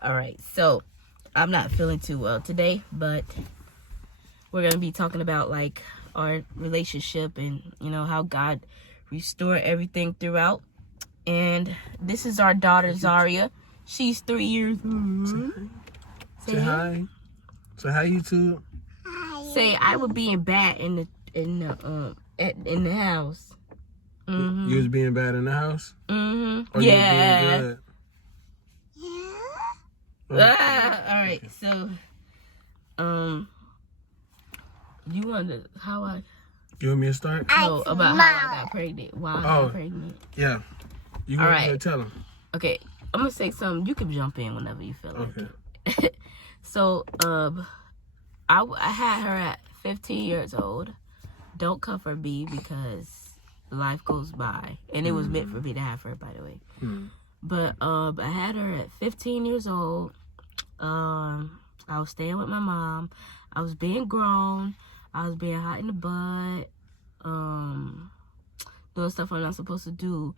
All right, so I'm not feeling too well today, but we're going to be talking about like our relationship and, you know, how God restored everything throughout. And this is our daughter, Zaria. She's 3 years old. Say hi. Say hi, YouTube. Hi. Say I would be in bad in the house. You was being bad in the house? Mm-hmm. Or yeah. You was being good? All right, so you wonder how I... You want me to start? No, about how I got pregnant. Why I got pregnant. Yeah. You want me to tell them? Okay, I'm gonna say something. You can jump in whenever you feel like it. So, I had her at 15 years old. Don't cover B because life goes by, and it was meant for me to have her, by the way. But I had her at 15 years old. I was staying with my mom. I was being grown. I was being hot in the butt. Doing stuff I'm not supposed to do.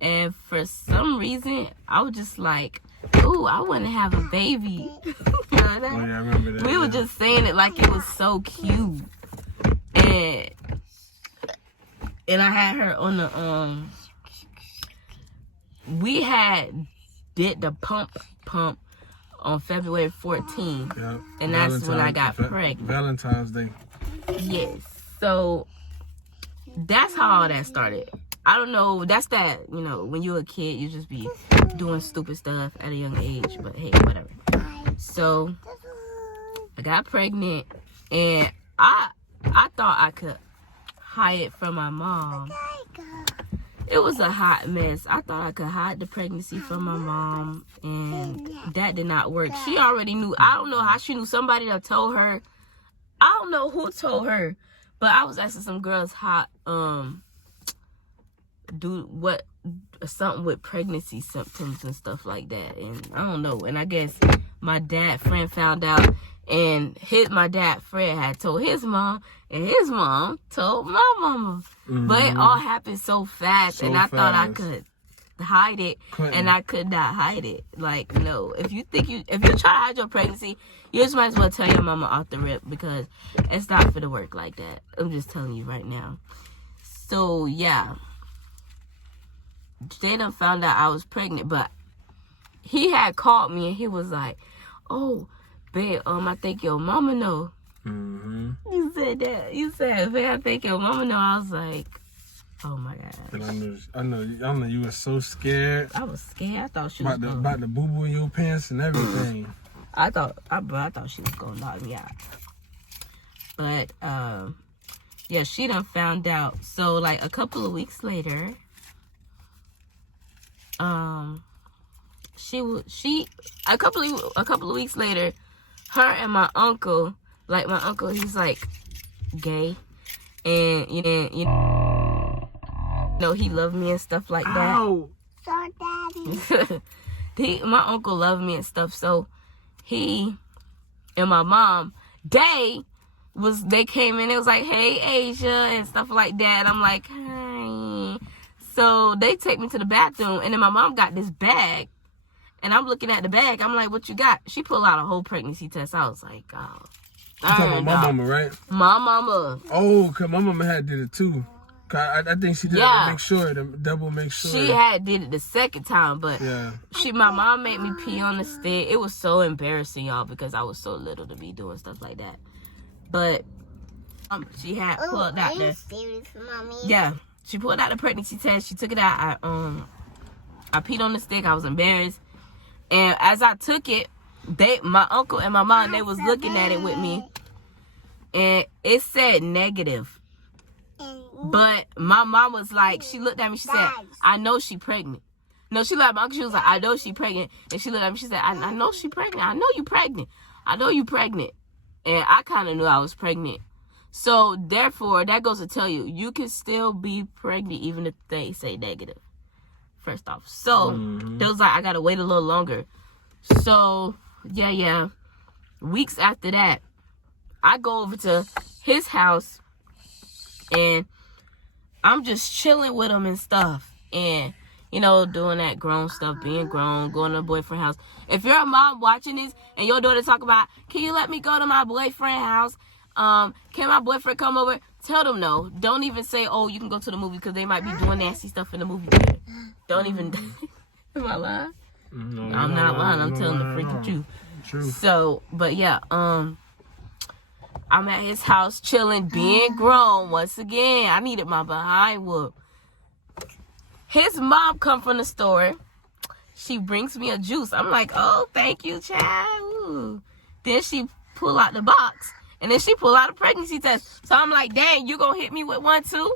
And for some reason, I was just like, ooh, I want to have a baby. Oh, yeah, I remember that. We were just saying it like it was so cute. And I had her on the, we had did the pump on February 14th. Yeah. And that's when I got pregnant. Valentine's Day. Yes. So that's how all that started. I don't know. That's that, you know, when you're a kid, you just be doing stupid stuff at a young age. But hey, whatever. So I got pregnant, and I thought I could hide it from my mom. It was a hot mess. I thought I could hide the pregnancy from my mom, and that did not work. She already knew. I don't know how she knew. Somebody that told her. I don't know who told her, but I was asking some girls how something with pregnancy symptoms and stuff like that, and I don't know. And I guess my dad friend found out, and my dad friend had told his mom, and his mom told my mama. But it all happened so fast, and I thought I could hide it, and I could not hide it. Like, no, if you try to hide your pregnancy, you just might as well tell your mama off the rip, because it's not for the work like that. I'm just telling you right now. So yeah, they done found out I was pregnant, but he had called me and he was like, "Oh, babe, I think your mama know." You said that. You said, "Babe, I think your mama know." I was like, oh my God. And I know you were so scared. I was scared. I thought she was about the boo-boo in your pants and everything. I thought she was gonna knock me out. But yeah, she done found out. So like a couple of weeks later, a couple of weeks later, her and my uncle, like my uncle, he's like gay, and you know, he loved me and stuff like that. Ow. So, Daddy. My uncle loved me and stuff, so he and my mom, they came in, it was like, "Hey, Asia," and stuff like that. I'm like, "Hi." So they take me to the bathroom, and then my mom got this bag, and I'm looking at the bag. I'm like, "What you got?" She pulled out a whole pregnancy test. I was like, "Oh." You talking about my mama, right? My mama. Oh, cause my mama had did it too. I think she did it to make sure, to double make sure. She had did it the second time, but yeah. My mom made me pee on the stick. It was so embarrassing, y'all, because I was so little to be doing stuff like that. But she had pulled out the. Serious, Mommy? Yeah, she pulled out the pregnancy test. She took it out. I peed on the stick. I was embarrassed, and as I took it, my uncle and my mom, they was looking at it with me, and it said negative. But my mom was like, she looked at me, she said, "I know she pregnant." No, she looked at my uncle, she was like, "I know she pregnant." And she looked at me, she said, I know she pregnant. I know you pregnant. I know you pregnant. And I kind of knew I was pregnant. So, therefore, that goes to tell you, you can still be pregnant even if they say negative. First off. So, they was like, I got to wait a little longer. So, yeah. Weeks after that, I go over to his house, and I'm just chilling with him and stuff. And you know, doing that grown stuff, being grown, going to a boyfriend's house. If you're a mom watching this and your daughter talk about, can you let me go to my boyfriend's house? Can my boyfriend come over? Tell them no. Don't even say, oh, you can go to the movie, because they might be doing nasty stuff in the movie theater. Don't even. Am I lying? No, I'm not lying. I'm telling the freaking truth. True. So, but yeah, I'm at his house chilling, being grown once again. I needed my behind whoop. His mom come from the store. She brings me a juice. I'm like, oh, thank you, child. Ooh. Then she pull out the box, and then she pull out a pregnancy test. So I'm like, dang, you gonna hit me with one too?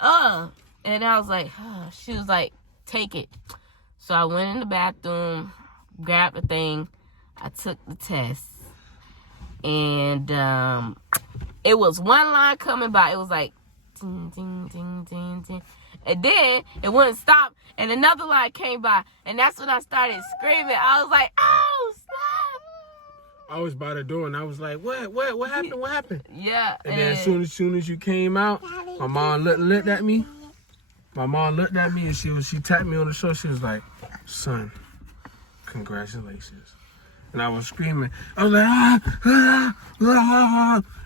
And I was like, she was like, take it. So I went in the bathroom, grabbed the thing, I took the test, and it was one line coming by. It was like, ding, ding, ding, ding, ding. And then it wouldn't stop, and another line came by, and that's when I started screaming. I was like, oh, stop. I was by the door, and I was like, what happened? What happened? Yeah. And then as soon as you came out, my mom looked at me. My mom looked at me, and she tapped me on the shoulder. She was like, son, congratulations. And I was screaming. I was like,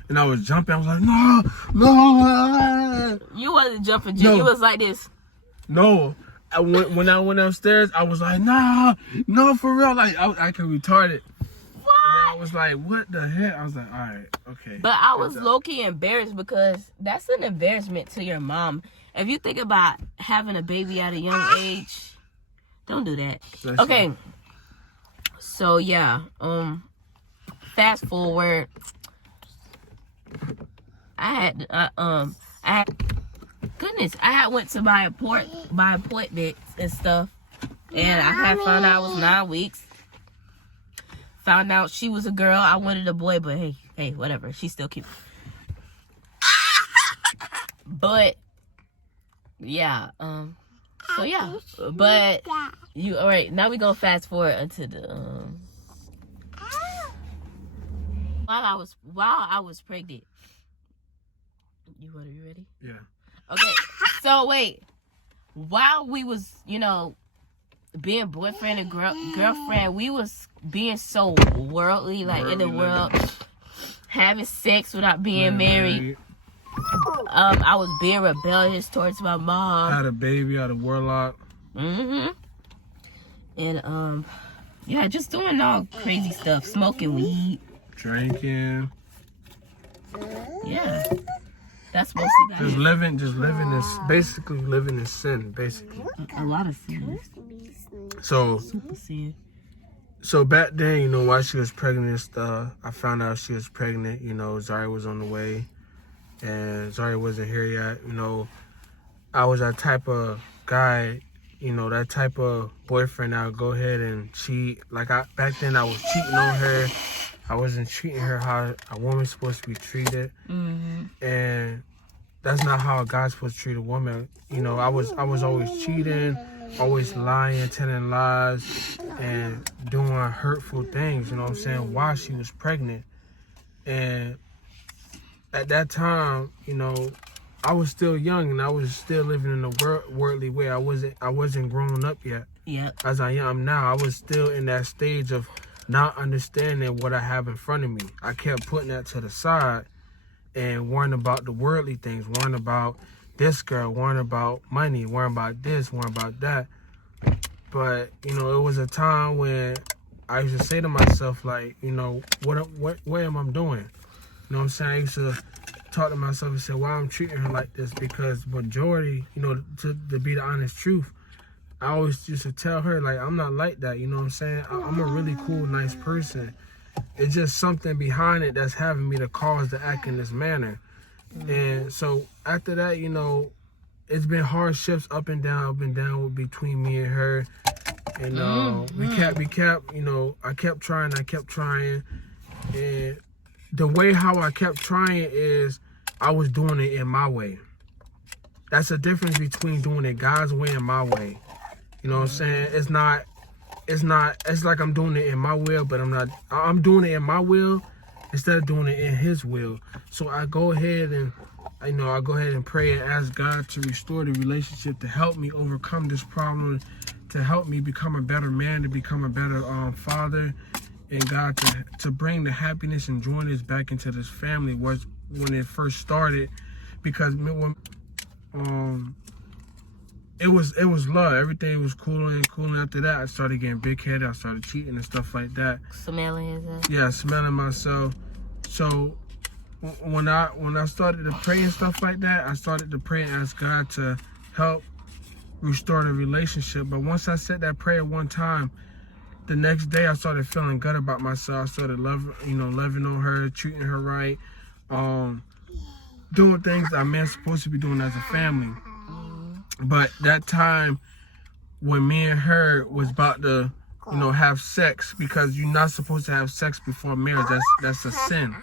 and I was jumping. I was like, no. You wasn't jumping, Jim. No. You was like this. No. When I went upstairs, I was like, no, for real. Like, I could retarded. What? And I was like, what the heck? I was like, all right, okay. But I was low-key embarrassed, because that's an embarrassment to your mom. If you think about having a baby at a young age, don't do that. That's okay. Right. So yeah, fast forward. I had went to my appointment and stuff, and I had found out I was 9 weeks. Found out she was a girl. I wanted a boy, but hey, whatever. She's still cute. But yeah, so yeah, but you all right? Now we gonna fast forward into the while I was pregnant. You ready? Yeah. Okay. So wait, while we was, you know, being boyfriend and girlfriend, we was being so worldly, like in the world, having sex without being married. I was being rebellious towards my mom. Had a baby out of Warlock. And yeah, just doing all crazy stuff, smoking weed, drinking. Yeah, that's mostly that. Just living this, basically living in sin, basically. A lot of sin. So super sin. So back then, you know, while she was pregnant and stuff, I found out she was pregnant. You know, Zari was on the way. And Zari wasn't here yet. You know, I was that type of guy, you know, that type of boyfriend that would go ahead and cheat. Like, back then I was cheating on her. I wasn't treating her how a woman's supposed to be treated. Mm-hmm. And that's not how a guy's supposed to treat a woman. You know, I was always cheating, always lying, telling lies, and doing hurtful things, you know what I'm saying, while she was pregnant. And at that time, you know, I was still young and I was still living in a worldly way. I wasn't grown up yet. Yeah. As I am now, I was still in that stage of not understanding what I have in front of me. I kept putting that to the side and worrying about the worldly things, worrying about this girl, worrying about money, worrying about this, worrying about that. But, you know, it was a time when I used to say to myself, like, you know, what am I doing? You know what I'm saying? I used to talk to myself and say, why I'm treating her like this? Because majority, you know, to be the honest truth, I always used to tell her, like, I'm not like that, you know what I'm saying? I'm a really cool, nice person. It's just something behind it that's having me to cause to act in this manner. And so after that, you know, it's been hardships up and down between me and her. And we kept, you know, I kept trying. And the way how I kept trying is I was doing it in my way. That's the difference between doing it God's way and my way. You know what I'm saying? It's like I'm doing it in my will, but I'm doing it in my will instead of doing it in his will. So I go ahead and I go ahead and pray and ask God to restore the relationship, to help me overcome this problem, to help me become a better man, to become a better father, and God to bring the happiness and joyness back into this family was when it first started, because when it was love. Everything was cool and after that I started getting big headed. I started cheating and stuff like that. Smelling his Yeah, smelling myself. So when I started to pray and stuff like that, I started to pray and ask God to help restore the relationship. But once I said that prayer one time, the next day I started feeling good about myself. I started loving on her, treating her right, doing things that I'm supposed to be doing as a family. But that time when me and her was about to, have sex, because you're not supposed to have sex before marriage. That's a sin.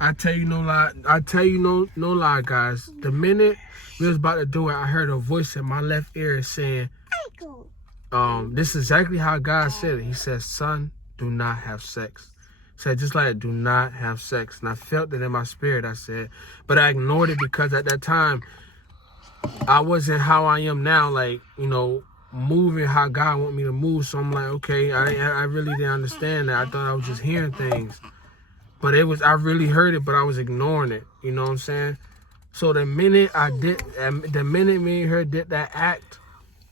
I tell you no lie. No lie, guys. The minute we was about to do it, I heard a voice in my left ear saying, this is exactly how God said it. He said, son, do not have sex. He said, just like, do not have sex. And I felt it in my spirit, I said. But I ignored it because at that time, I wasn't how I am now, like, moving how God want me to move. So I'm like, okay, I really didn't understand that. I thought I was just hearing things. But I really heard it, but I was ignoring it. You know what I'm saying? So the minute me and her did that act,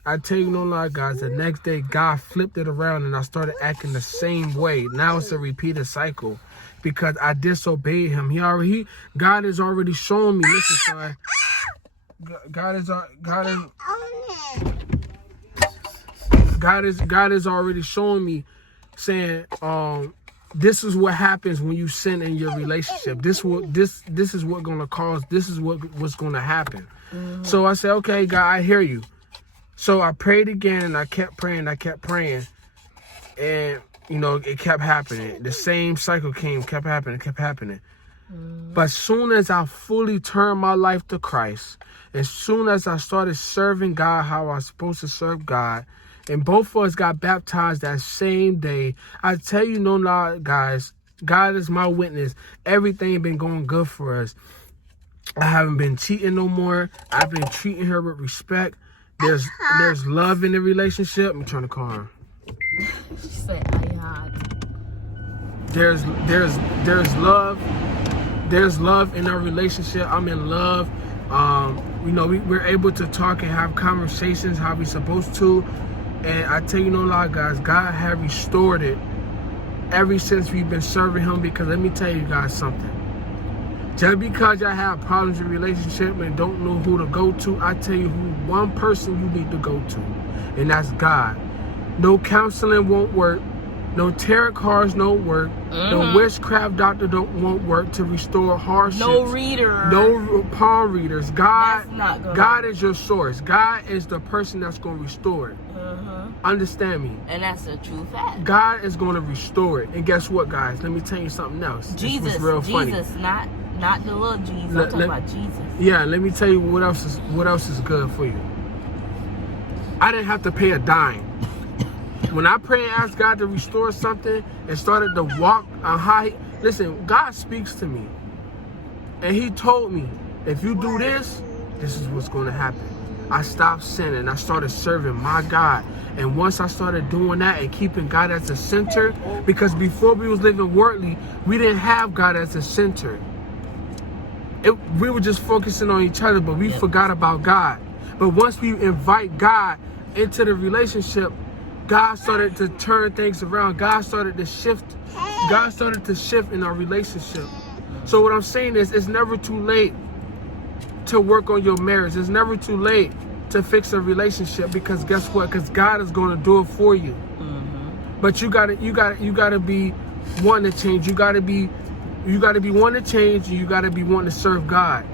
I tell you no lie, guys, the next day God flipped it around and I started acting the same way. Now it's a repeated cycle because I disobeyed him. God has already shown me. Listen, son. God has already shown me, saying, this is what happens when you sin in your relationship. This is what gonna cause. This is what's gonna happen. Mm-hmm. So I said, okay, God, I hear you. So I prayed again, and I kept praying. And it kept happening. The same cycle kept happening. Mm-hmm. But soon as I fully turned my life to Christ, as soon as I started serving God how I was supposed to serve God, and both of us got baptized that same day, I tell you no lie, guys, God is my witness. Everything been going good for us. I haven't been cheating no more. I've been treating her with respect. There's love in the relationship. I'm trying to call her. She said, "Ayad." There's love. There's love in our relationship. I'm in love. We're able to talk and have conversations how we supposed to. And I tell you no lie, guys, God has restored it ever since we've been serving him. Because let me tell you guys something. Just because y'all have problems in relationship and don't know who to go to, I tell you one person you need to go to, and that's God. No counseling won't work. No tarot cards don't work. Mm-hmm. No witchcraft doctor won't work to restore hardships. No reader. No palm readers. God is your source. God is the person that's going to restore it. Understand me. And that's a true fact. God is going to restore it. And guess what, guys? Let me tell you something else. Jesus, funny. Not the little Jesus. I'm talking about Jesus. Yeah, let me tell you what else is good for you. I didn't have to pay a dime. When I pray and ask God to restore something and started to walk on high, listen, God speaks to me. And he told me, if you do this, this is what's going to happen. I stopped sinning. I started serving my God. And once I started doing that and keeping God as the center, because before we was living worldly, we didn't have God as the center. We were just focusing on each other, but we forgot about God. But once we invite God into the relationship, God started to turn things around. God started to shift in our relationship. So what I'm saying is, it's never too late to work on your marriage. It's never too late to fix a relationship, because guess what? Because God is going to do it for you. Mm-hmm. But you gotta be one to change. You gotta be one to change. And you gotta be one to serve God.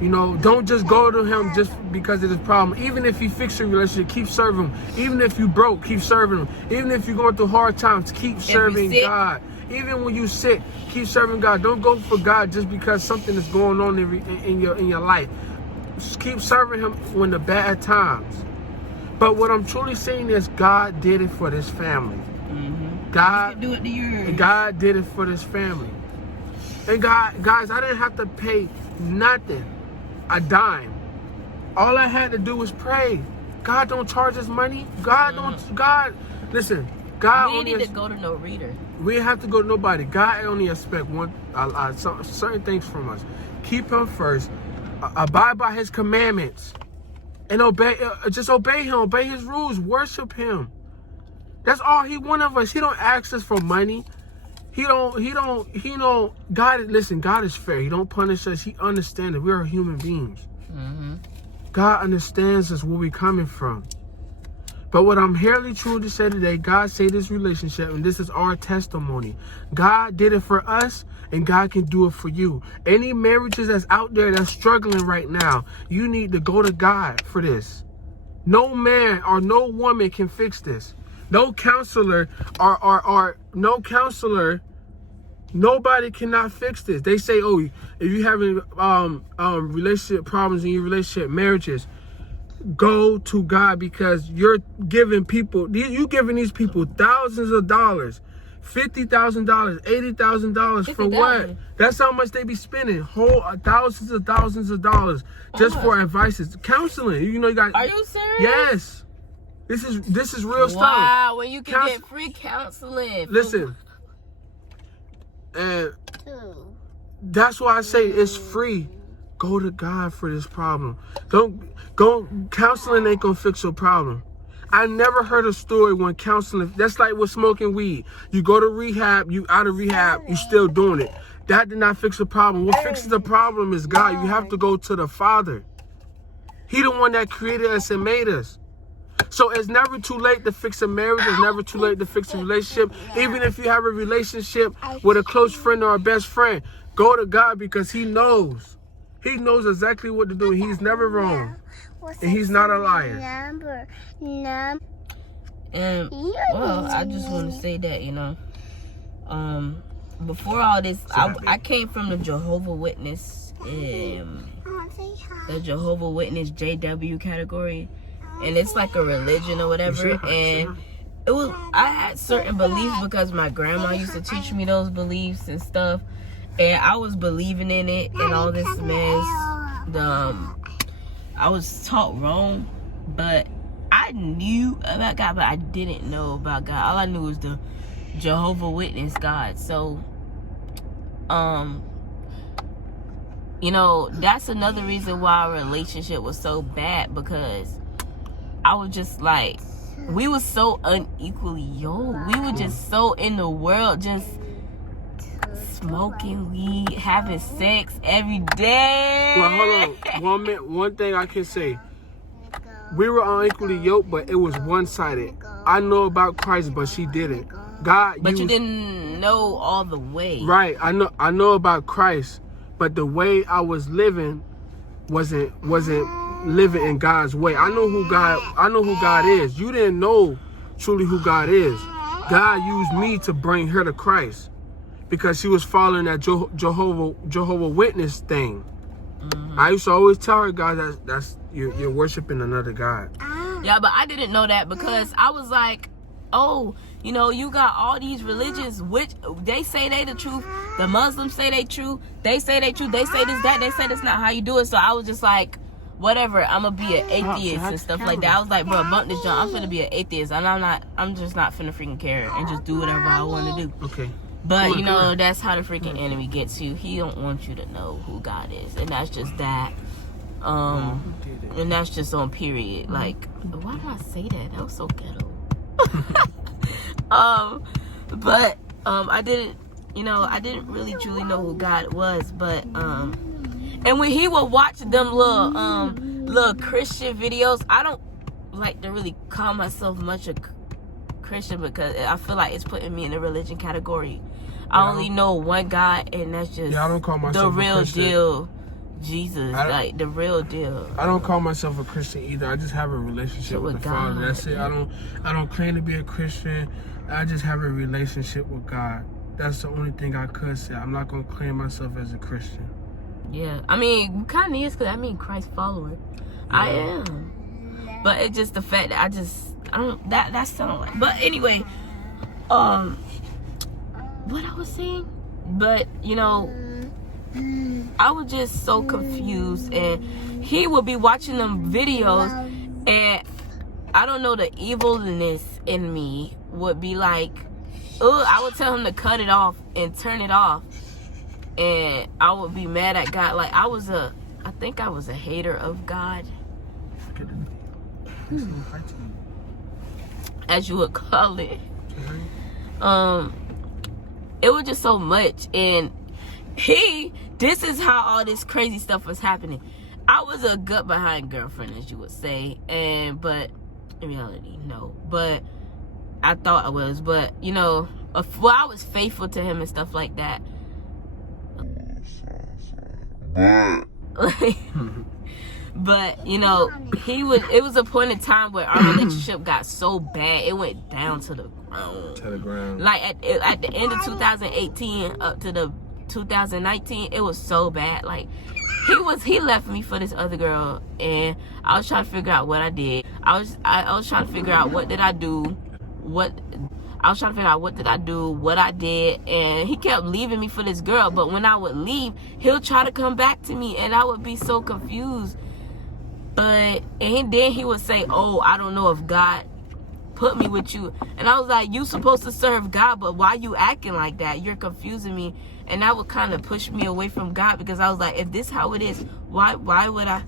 Don't just go to him just because of this problem. Even if he fixed your relationship, keep serving him. Even if you broke, keep serving him. Even if you're going through hard times, keep serving God. Even when you sick, keep serving God. Don't go for God just because something is going on in your life. Just keep serving him when the bad times. But what I'm truly saying is, God did it for this family. Mm-hmm. God did it for this family. And guys, I didn't have to pay nothing, a dime. All I had to do was pray. God don't charge us money. Listen, God We only didn't need to go to no reader. we have to go to nobody. God only expect certain things from us. Keep Him first. Abide by His commandments, and just obey Him. Obey His rules. Worship Him. That's all He want of us. He don't ask us for money. He don't. God, listen. God is fair. He don't punish us. He understands that we are human beings. Mm-hmm. God understands us where we coming from. But what I'm here true to say today, God saved this relationship, and this is our testimony. God did it for us, and God can do it for you. Any marriages that's out there that's struggling right now, you need to go to God for this. No man or no woman can fix this. No counselor or no counselor, nobody cannot fix this. They say, oh, if you're having relationship problems in your relationship, marriages, go to God, because you're giving these people thousands of dollars, $50,000, $80,000 for what? That's how much they be spending, thousands of dollars just for advices, counseling. You got. Are you serious? Yes, this is real stuff. Wow, when you can get free counseling. Listen, and that's why I say it's free. Go to God for this problem. Counseling ain't gonna fix your problem. I never heard a story when counseling, that's like with smoking weed. You go to rehab, you out of rehab, you still doing it. That did not fix the problem. What fixes the problem is God. You have to go to the Father. He the one that created us and made us. So it's never too late to fix a marriage. It's never too late to fix a relationship. Even if you have a relationship with a close friend or a best friend, go to God, because He knows. He knows exactly what to do. He's never wrong. And He's not a liar. And, well, I just want to say that, before all this, I came from the Jehovah Witness, the Jehovah Witness JW category. And it's like a religion or whatever. And I had certain beliefs because my grandma used to teach me those beliefs and stuff. And I was believing in it and all this mess. I was taught wrong, but I knew about God, but I didn't know about God. All I knew was the Jehovah Witness God. So, that's another reason why our relationship was so bad, because I was just like, we were so unequally yoked. We were just so in the world, just smoking weed, having sex every day. Well, hold on. One thing I can say. We were unequally yoked, but it was one-sided. I know about Christ, but she didn't. But you didn't know all the way. Right. I know about Christ, but the way I was living wasn't living in God's way. I know who God is. You didn't know truly who God is. God used me to bring her to Christ, because she was following that Jehovah Witness thing. Mm-hmm. I used to always tell her, God, that's you're worshiping another God. Yeah, but I didn't know that, because I was like, oh, you got all these religions, which they say they the truth. The Muslims say they true. They say they true. They say this, that. They say that's not how you do it. So I was just like, whatever, I'm gonna be an atheist and stuff like that. I was like, bro, bump this jump. I'm finna be an atheist, and I'm just not finna freaking care and just do whatever I want to do. Okay. But that's how the freaking enemy gets you. He don't want you to know who God is, and that's just that. And that's just on period. Like, why did I say that? That was so ghetto. But I didn't really truly know who God was. But and when he would watch them little Christian videos, I don't like to really call myself much a Christian, because I feel like it's putting me in the religion category. I only know one God, and that's just I don't call myself the real a Christian. deal. Jesus, like the real deal. I don't call myself a Christian either. I just have a relationship with the Father. That's it. I don't claim to be a Christian. I just have a relationship with God. That's the only thing I could say. I'm not gonna claim myself as a Christian. Yeah, I mean, kind of is, because I mean Christ follower. Yeah. I am, but it's just the fact that I don't. That sound like. But anyway, what I was saying, but I was just so confused, and he would be watching them videos, and I don't know, the evilness in me would be like, oh, I would tell him to cut it off and turn it off, and I would be mad at God. Like I think I was a hater of God, as you would call it. It was just so much, and this is how all this crazy stuff was happening. I was a gut behind girlfriend, as you would say, but in reality, no. But I thought I was, but you know, I was faithful to him and stuff like that. But you know, it was a point in time where our relationship got so bad, it went down to the ground. Like at the end of 2018 up to the 2019, it was so bad. Like he left me for this other girl, and I was trying to figure out what I did. I was trying to figure out what did I do, what I did, and he kept leaving me for this girl. But when I would leave, he'll try to come back to me, and I would be so confused. And then he would say, oh, I don't know if God put me with you. And I was like, you supposed to serve God, but why you acting like that? You're confusing me. And that would kind of push me away from God, because I was like, if this how it is, why would I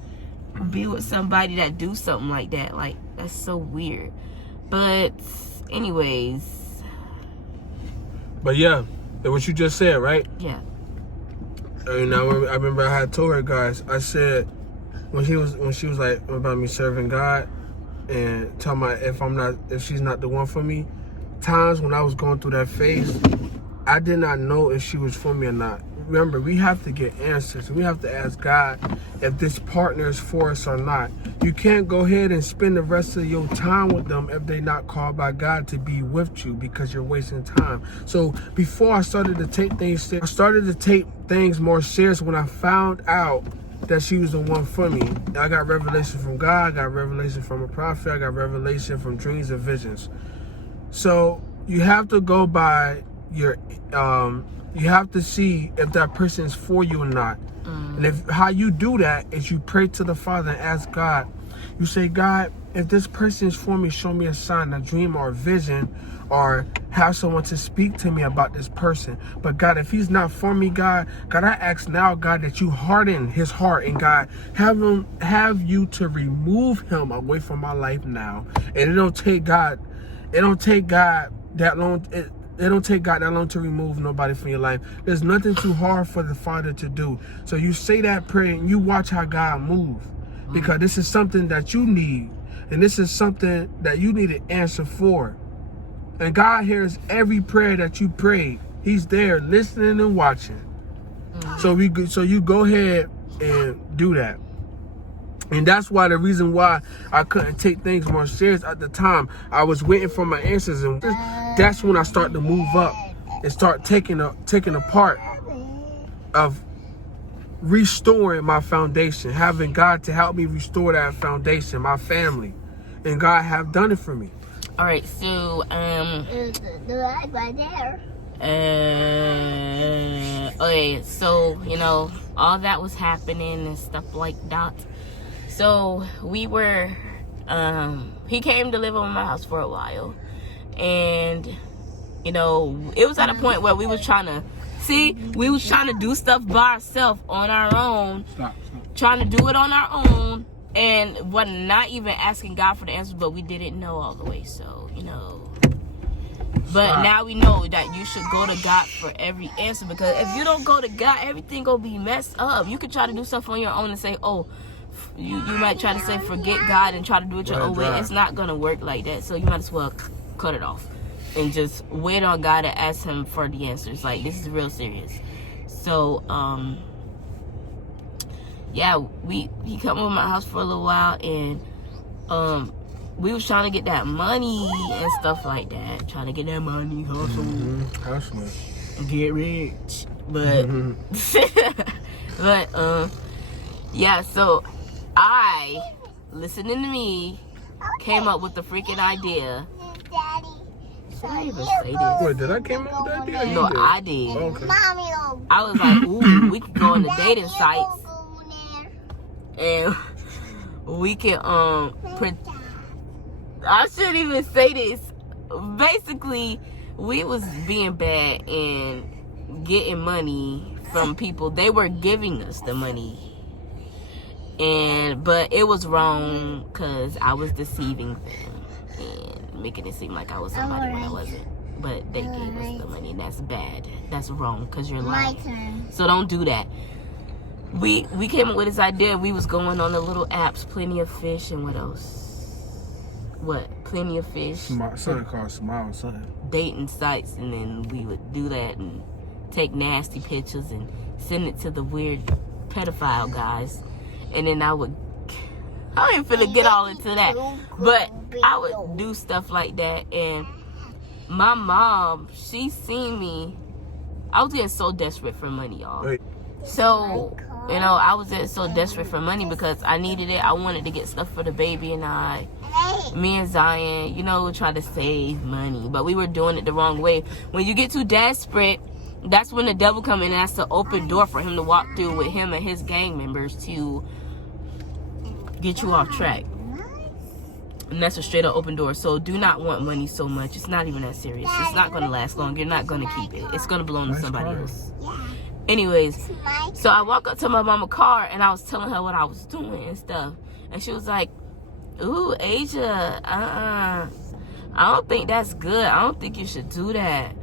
be with somebody that do something like that? Like, that's so weird. But anyways. But yeah, what you just said, right? Yeah. And I remember I had told her, guys, I said, when she was like about me serving God and talking about if she's not the one for me, times when I was going through that phase, I did not know if she was for me or not. Remember, we have to get answers. We have to ask God if this partner is for us or not. You can't go ahead and spend the rest of your time with them if they're not called by God to be with you, because you're wasting time. So before I started to take things serious, I started to take things more serious when I found out that she was the one for me. I got revelation from God, I got revelation from a prophet, I got revelation from dreams and visions. So you have to go by your you have to see if that person is for you or not. And if how you do that is you pray to the Father and ask God. You say, God, if this person is for me, show me a sign, a dream, or a vision, or have someone to speak to me about this person. But God, if he's not for me, God, I ask now, God, that you harden his heart, and God, have you to remove him away from my life now. And it don't take God that long. It don't take God that long to remove nobody from your life. There's nothing too hard for the Father to do. So you say that prayer and you watch how God moves, because this is something that you need, and this is something that you need an answer for. And God hears every prayer that you prayed. He's there listening and watching. So you go ahead and do that. And that's why the reason why I couldn't take things more serious at the time. I was waiting for my answers, and that's when I started to move up and start taking a part of restoring my foundation, having God to help me restore that foundation, my family. And God have done it for me. All right, so right there. Okay, so you know, all that was happening and stuff like that. So we were, he came to live on my house for a while, and you know, it was at a point where we was trying to do stuff by ourselves on our own, trying to do it on our own, and was not even asking God for the answers, but we didn't know all the way, so you know. But now we know that you should go to God for every answer, because if you don't go to God, everything gonna be messed up. You could try to do stuff on your own and say, oh, you might try to say forget God and try to do it your own way. It's not gonna work like that. So you might as well cut it off and just wait on God and ask him for the answers. Like, this is real serious. So yeah, he come over my house for a little while, and we was trying to get that money and stuff like that. Trying to get that money, hustle, get rich. But yeah, so I, listening to me, came up with the freaking idea Should I even say this? Wait, did I came up with that idea? or you No, did? I did. Okay. Mommy, don't I was like, ooh, we could go on the dating Daddy, sites don't go there. and we can I shouldn't even say this. Basically, we was being bad and getting money from people. They were giving us the money. But it was wrong because I was deceiving them and making it seem like I was somebody when I wasn't. But they gave us the money, and that's bad. That's wrong because you're My lying. turn. So don't do that. We came up with this idea. We was going on the little apps, Plenty of Fish, and what else? What? Plenty of Fish. Something called Smile something. Dating sites, and then we would do that and take nasty pictures and send it to the weird pedophile guys. And then I ain't finna get all into that, but I would do stuff like that. And my mom, she seen me. I was getting so desperate for money, y'all. Wait. So, you know, I was getting so desperate for money because I needed it. I wanted to get stuff for the baby and I. Me and Zion, you know, try to save money, but we were doing it the wrong way. When you get too desperate, that's when the devil come in, and that's the open door for him to walk through with him and his gang members to get you off track. And that's a straight up open door. So do not want money so much. It's not even that serious. It's not going to last long. You're not going to keep it. It's going to belong to somebody else. Anyways, so I walk up to my mama's car and I was telling her what I was doing and stuff. And she was like, ooh, Asia, I don't think that's good. I don't think you should do that.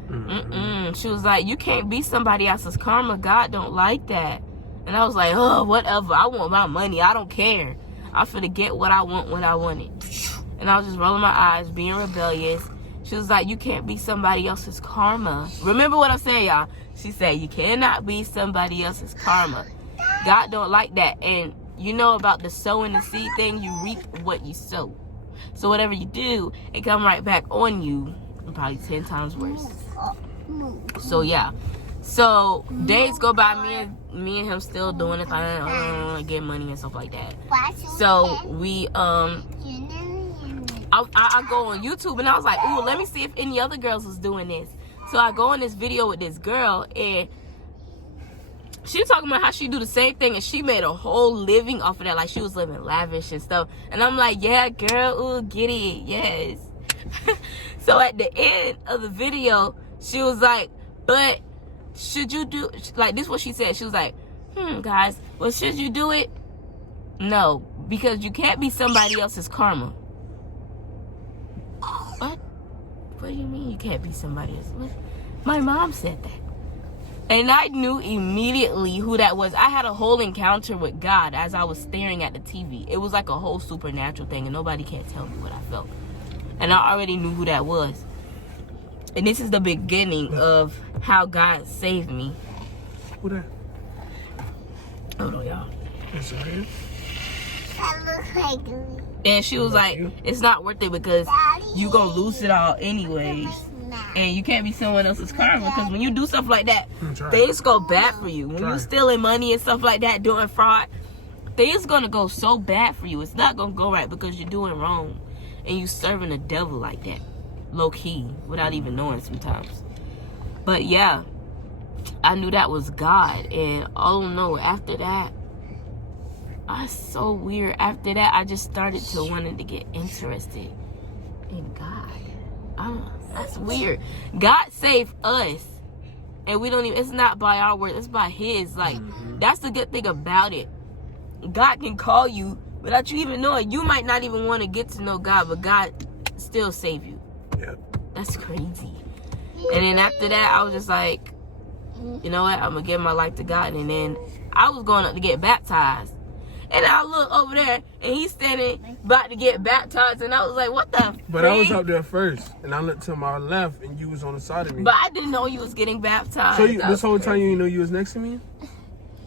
She was like, you can't be somebody else's karma. God don't like that. And I was like, oh, whatever. I want my money. I don't care. I'm finna get what I want when I want it. And I was just rolling my eyes, being rebellious. She was like, you can't be somebody else's karma. Remember what I'm saying, y'all. She said, you cannot be somebody else's karma. God don't like that. And you know about the sowing the seed thing, you reap what you sow. So whatever you do, it come right back on you, and probably 10 times worse. So yeah. So days go by, me and him still doing it, get money and stuff like that. So we I go on YouTube and I was like, ooh, let me see if any other girls was doing this. So I go in this video with this girl and she was talking about how she do the same thing and she made a whole living off of that. Like she was living lavish and stuff. And I'm like, yeah, girl, ooh, get it, yes. So at the end of the video, she was like, but should you do, like this is what she said. She was like, guys, well, should you do it? No, because you can't be somebody else's karma. What? What do you mean you can't be somebody else? What? My mom said that. And I knew immediately who that was. I had a whole encounter with God as I was staring at the TV. It was like a whole supernatural thing, and nobody can tell me what I felt. And I already knew who that was. And this is the beginning of how God saved me. Who that? Hold on, y'all. Is it real? That looks like me. And she was like, it's not worth it because you gonna lose it all anyways. And you can't be someone else's karma because when you do stuff like that, things go bad for you. When you're stealing money and stuff like that, doing fraud, things gonna go so bad for you. It's not gonna go right because you're doing wrong. And you serving the devil like that. Low key, without even knowing sometimes. But yeah, I knew that was God. And oh no, after that, that's so weird. After that, I just started to wanting to get interested in God. That's weird. God saved us. And we don't even, it's not by our word, it's by his. Like, that's the good thing about it. God can call you without you even knowing. You might not even want to get to know God, but God still save you. Yep. That's crazy. And then after that, I was just like, you know what? I'm going to give my life to God. And then I was going up to get baptized. And I look over there, and he's standing about to get baptized. And I was like, what the But I was up there first, and I looked to my left, and you was on the side of me. But I didn't know you was getting baptized. So this whole time you didn't know you was next to me?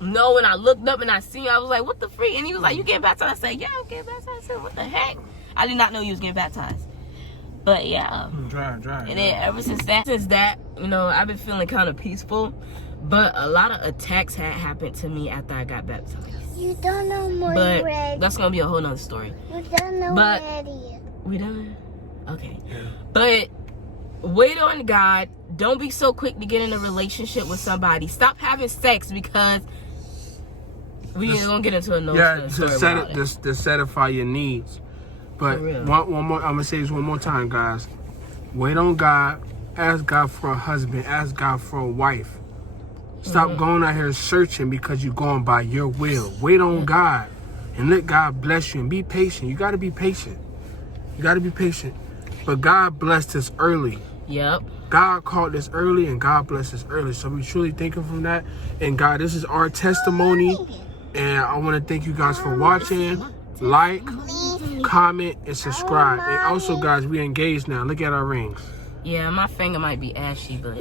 No, when I looked up and I seen you, I was like, what the freak? And he was like, you getting baptized? I said, yeah, I'm getting baptized. I said, what the heck? I did not know you was getting baptized. But yeah. Dry. And then ever since that, you know, I've been feeling kind of peaceful. But a lot of attacks had happened to me after I got baptized. You don't know more But red. that's going to be a whole nother story. You don't know But red yet. we done? Okay. Yeah. But Wait on God. Don't be so quick to get in a relationship with somebody. Stop having sex because we ain't gonna get into a to satisfy your needs. But For real. one more, I'm gonna say this one more time, guys. Wait on God. Ask God for a husband. Ask God for a wife. Stop going out here searching because you're going by your will. Wait on God and let God bless you and be patient. You got to be patient. You got to be patient. But God blessed us early. Yep. God called us early and God blessed us early. So we truly thank Him from that. And God, this is our testimony. And I want to thank you guys for watching. Like, comment, and subscribe. And also, guys, we engaged now. Look at our rings. Yeah, my finger might be ashy, but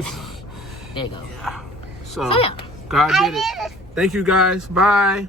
there you go. So yeah. God did it. Thank you, guys. Bye.